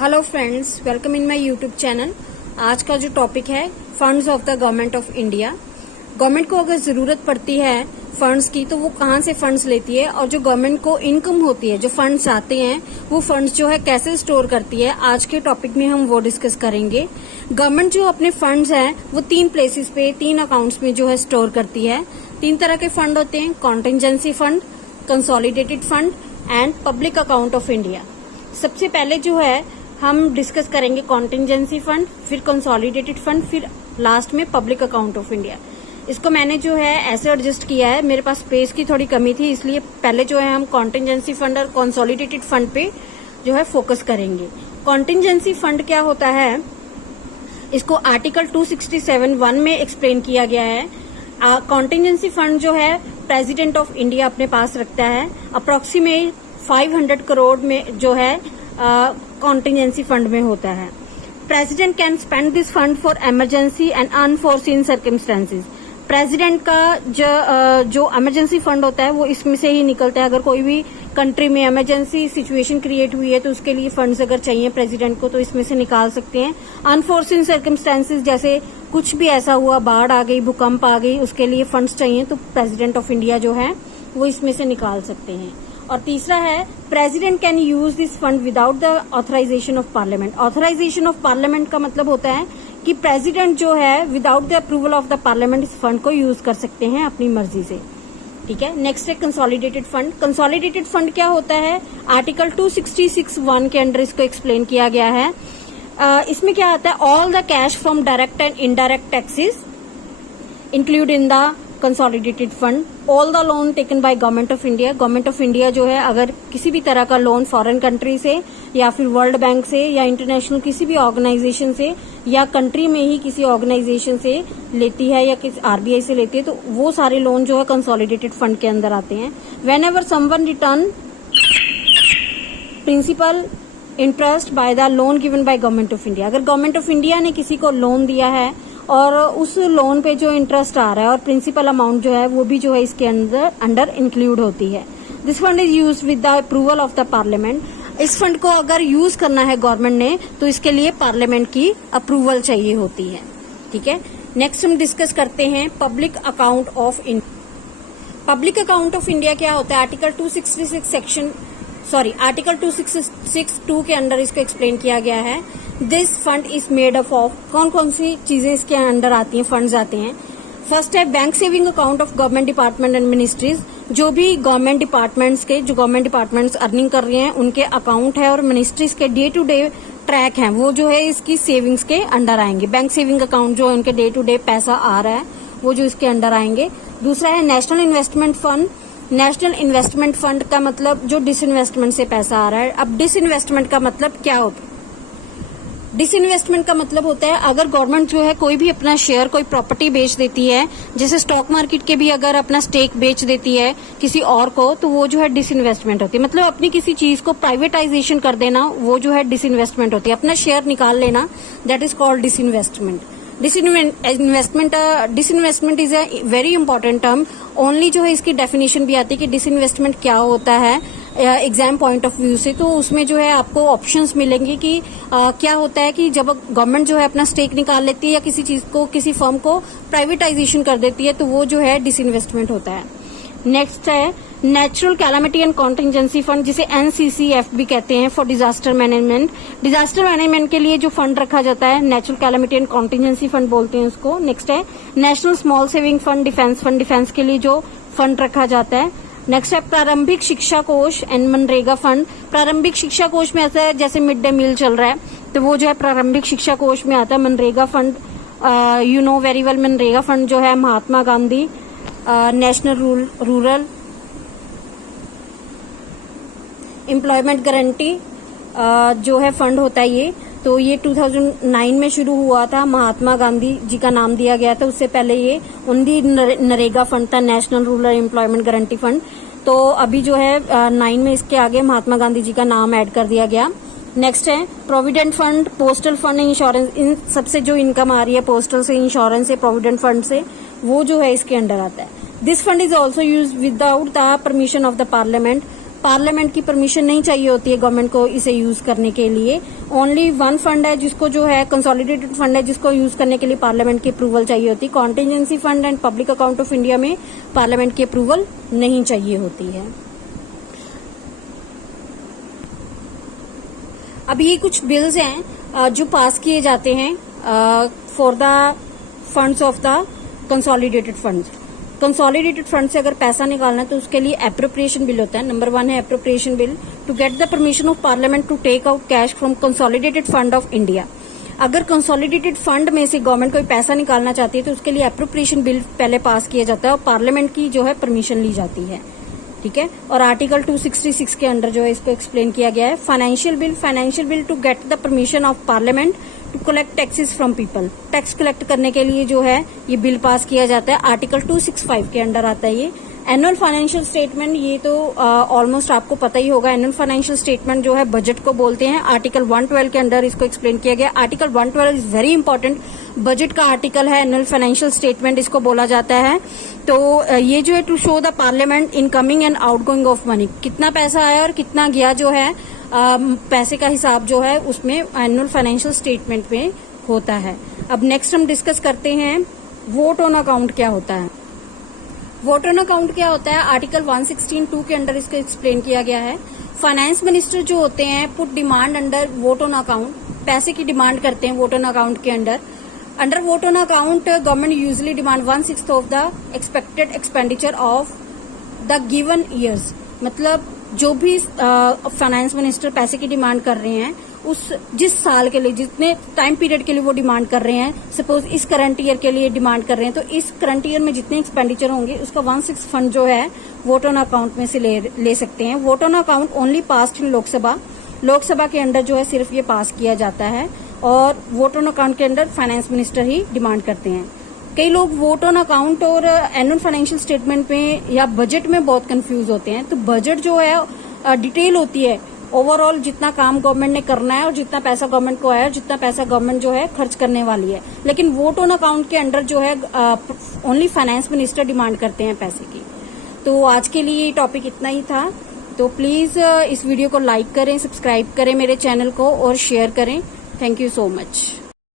Hello friends, welcome in my YouTube channel. आज का जो टॉपिक है funds of the government of India. Government को अगर जरूरत पड़ती है फंड्स की तो वो कहाँ से फंड्स लेती है, और जो गवर्नमेंट को इनकम होती है, जो फंड्स आते हैं, वो फंड्स जो है कैसे स्टोर करती है। आज के टॉपिक में हम वो डिस्कस करेंगे। गवर्नमेंट जो अपने फंड्स हैं वो 3 प्लेसेस पे 3 अकाउंट्स में जो है स्टोर करती है। 3 तरह के फंड होते हैं: contingency fund, consolidated fund and public account of India. सबसे पहले जो है हम डिस्कस करेंगे कॉन्टिजेंसी फंड, फिर कंसोलिडेटेड फंड, फिर लास्ट में पब्लिक अकाउंट ऑफ इंडिया। इसको मैंने जो है ऐसे एडजस्ट किया है, मेरे पास स्पेस की थोड़ी कमी थी, इसलिए पहले जो है हम कॉन्टिजेंसी फंड और कंसोलिडेटेड फंड पे जो है फोकस करेंगे। कॉन्टिजेंसी फंड क्या होता है, इसको आर्टिकल 267(1) में एक्सप्लेन किया गया है। कॉन्टिजेंसी फंड जो है प्रेसिडेंट ऑफ इंडिया अपने पास रखता है। अप्रोक्सीमेट 500 करोड़ में जो है कॉन्टिजेंसी फंड में होता है। President can spend this fund for emergency and unforeseen circumstances. President का जो इमरजेंसी फंड होता है वो इसमें से ही निकलता है। अगर कोई भी कंट्री में इमरजेंसी सिचुएशन क्रिएट हुई है तो उसके लिए फंड्स अगर चाहिए प्रेसिडेंट को तो इसमें से निकाल सकते हैं। अनफोर्सीन सर्कमस्टेंसेज जैसे कुछ भी ऐसा हुआ, बाढ़ आ गई, भूकंप आ गई, उसके लिए फंड्स चाहिए तो प्रेसिडेंट ऑफ इंडिया जो है वो इसमें से निकाल सकते हैं। और तीसरा है president can use this fund without the authorisation of parliament. Authorisation of parliament का मतलब होता है कि प्रेसिडेंट जो है without the approval of the parliament इस फंड को यूज कर सकते हैं अपनी मर्जी से। ठीक है। नेक्स्ट है कंसोलिडेटेड फंड। कंसोलिडेटेड फंड क्या होता है, आर्टिकल 266(1) के अंडर इसको एक्सप्लेन किया गया है। इसमें क्या आता है, all the cash from direct and indirect taxes include in the consolidated fund, all the loan taken by government of India. Government of India जो है अगर किसी भी तरह का लोन फॉरेन कंट्री से या फिर वर्ल्ड बैंक से या इंटरनेशनल किसी भी ऑर्गेनाइजेशन से या कंट्री में ही किसी ऑर्गेनाइजेशन से लेती है या किसी आरबीआई से लेती है तो वो सारे लोन जो है कंसोलिडेटेड फंड के अंदर आते हैं। Whenever someone return principal interest by the loan given by government of India. अगर गवर्नमेंट ऑफ इंडिया ने किसी को लोन दिया है और उस लोन पे जो इंटरेस्ट आ रहा है और प्रिंसिपल अमाउंट जो है वो भी जो है इसके अंडर इंक्लूड होती है। This fund is use with the approval of the parliament. इस फंड को अगर यूज करना है गवर्नमेंट ने तो इसके लिए पार्लियामेंट की अप्रूवल चाहिए होती है। ठीक है। नेक्स्ट हम डिस्कस करते हैं public account of India. Public account of India क्या होता है, आर्टिकल 266(2) के अंडर इसको एक्सप्लेन किया गया है। This fund is made up of, कौन कौन सी चीजें इसके अंडर आती हैं, फंड्स आते हैं। फर्स्ट है bank saving account of government department and ministries. जो भी गवर्नमेंट डिपार्टमेंट्स के जो गवर्नमेंट डिपार्टमेंट्स अर्निंग कर रहे हैं उनके अकाउंट है और मिनिस्ट्रीज के डे टू डे ट्रैक हैं वो जो है इसकी सेविंग्स के अंडर आएंगे। बैंक सेविंग अकाउंट जो उनके डे टू डे पैसा आ रहा है वो जो इसके अंडर आएंगे। दूसरा है national investment fund. National investment fund का मतलब जो डिसइन्वेस्टमेंट से पैसा आ रहा है। अब डिसइन्वेस्टमेंट का मतलब क्या होता है, डिसइन्वेस्टमेंट का मतलब होता है अगर गवर्नमेंट जो है कोई भी अपना शेयर, कोई प्रॉपर्टी बेच देती है, जैसे स्टॉक मार्केट के भी अगर अपना स्टेक बेच देती है किसी और को तो वो जो है डिसइन्वेस्टमेंट होती है। मतलब अपनी किसी चीज को प्राइवेटाइजेशन कर देना वो जो है डिसइन्वेस्टमेंट होती है। अपना शेयर निकाल लेना, that is called disinvestment. Disinvestment is a very important term. Only जो है इसकी डेफिनेशन भी आती है कि डिसइन्वेस्टमेंट क्या होता है एग्जाम पॉइंट ऑफ व्यू से। तो उसमें जो है आपको ऑप्शंस मिलेंगे कि क्या होता है कि जब गवर्नमेंट जो है अपना स्टेक निकाल लेती है या किसी चीज को, किसी फर्म को प्राइवेटाइजेशन कर देती है तो वो जो है डिसइन्वेस्टमेंट होता है। नेक्स्ट है natural calamity and contingency fund, जिसे NCCF भी कहते हैं, for disaster management. Disaster management के लिए जो फंड रखा जाता है natural calamity and contingency fund बोलते हैं उसको। नेक्स्ट है national small saving fund, defence के लिए जो फंड रखा जाता है। नेक्स्ट है प्रारंभिक शिक्षा कोष एंड मनरेगा फंड। प्रारंभिक शिक्षा कोष में ऐसा है जैसे मिड डे मील चल रहा है तो वो जो है प्रारंभिक शिक्षा कोष में आता है। MNREGA fund, you know very well, MNREGA fund जो है Mahatma Gandhi national rural employment guarantee जो है फंड होता है ये, तो ये 2009 में शुरू हुआ था, महात्मा गांधी जी का नाम दिया गया था। उससे पहले ये ओनली नरेगा फंड था, national rural employment guarantee fund. तो अभी जो है 9 में इसके आगे महात्मा गांधी जी का नाम ऐड कर दिया गया। नेक्स्ट है provident fund, postal fund, insurance. इन सबसे जो इनकम आ रही है पोस्टल से, इंश्योरेंस से, प्रोविडेंट फंड से, वो जो है इसके अंडर आता है। This fund is also use without the permission of the parliament. Parliament की परमिशन नहीं चाहिए होती है गवर्नमेंट को इसे यूज करने के लिए। ओनली वन फंड है जिसको जो है कंसोलिडेटेड फंड है जिसको यूज करने के लिए पार्लियामेंट की अप्रूवल चाहिए होती है। Contingency fund and public account of India में पार्लियामेंट की अप्रूवल नहीं चाहिए होती है। अब ये कुछ बिल्स हैं जो पास किए जाते हैं for the funds of the consolidated fund. Consolidated fund से अगर पैसा निकालना है तो उसके लिए एप्रोप्रिएशन बिल होता है। नंबर 1 है appropriation bill to get the permission of parliament to take out cash from consolidated fund of India. अगर कंसोलिडेटेड फंड में से गवर्नमेंट कोई पैसा निकालना चाहती है तो उसके लिए एप्रोप्रिएशन बिल पहले पास किया जाता है और पार्लियामेंट की जो है परमिशन ली जाती है, ठीक है। और आर्टिकल 266 के अंडर जो है इसको एक्सप्लेन किया गया है। Financial bill to get the permission of parliament to collect taxes from people. Tax collect करने के लिए जो है ये बिल पास किया जाता है, आर्टिकल 265 के अंडर आता है ये। एनुअल फाइनेंशियल स्टेटमेंट, ये तो ऑलमोस्ट आपको पता ही होगा। एनुअल फाइनेंशियल स्टेटमेंट जो है बजट को बोलते हैं। आर्टिकल 112 के अंडर इसको एक्सप्लेन किया गया। Article 112 is very important, budget का आर्टिकल है। एनुअल फाइनेंशियल स्टेटमेंट इसको बोला जाता है। तो ये जो है to show the parliament incoming and outgoing of money, कितना पैसा आया और कितना गया जो है पैसे का हिसाब जो है उसमें एनुअल फाइनेंशियल स्टेटमेंट में होता है। अब नेक्स्ट हम डिस्कस करते हैं वोट ऑन अकाउंट क्या होता है। वोट ऑन अकाउंट क्या होता है, आर्टिकल 116(2) के अंडर इसको एक्सप्लेन किया गया है। फाइनेंस मिनिस्टर जो होते हैं put demand under vote on account, पैसे की डिमांड करते हैं वोट ऑन अकाउंट के under. Under vote on account government usually demand 1/6 of the expected expenditure of the given years. मतलब जो भी फाइनेंस मिनिस्टर पैसे की डिमांड कर रहे हैं उस जिस साल के लिए, जितने टाइम पीरियड के लिए वो डिमांड कर रहे हैं, सपोज इस करंट ईयर के लिए डिमांड कर रहे हैं तो इस करंट ईयर में जितने एक्सपेंडिचर होंगे उसका 1/6 फंड जो है वोट ऑन अकाउंट में से ले सकते हैं। Vote on account only passed in Lok Sabha के अंदर जो है सिर्फ ये पास किया जाता है और वोट ऑन अकाउंट के अंदर फाइनेंस मिनिस्टर ही डिमांड करते हैं। कई लोग वोट ऑन अकाउंट और एनुअल फाइनेंशियल स्टेटमेंट में या बजट में बहुत कंफ्यूज होते हैं। तो बजट जो है डिटेल होती है, ओवरऑल जितना काम गवर्नमेंट ने करना है और जितना पैसा गवर्नमेंट को आया और जितना पैसा गवर्नमेंट जो है खर्च करने वाली है। लेकिन वोट ऑन अकाउंट के अंडर जो है ओनली फाइनेंस मिनिस्टर डिमांड करते हैं पैसे की। तो आज के लिए ये टॉपिक इतना ही था। तो प्लीज इस वीडियो को लाइक करें, सब्सक्राइब करें मेरे चैनल को और शेयर करें। Thank you so much.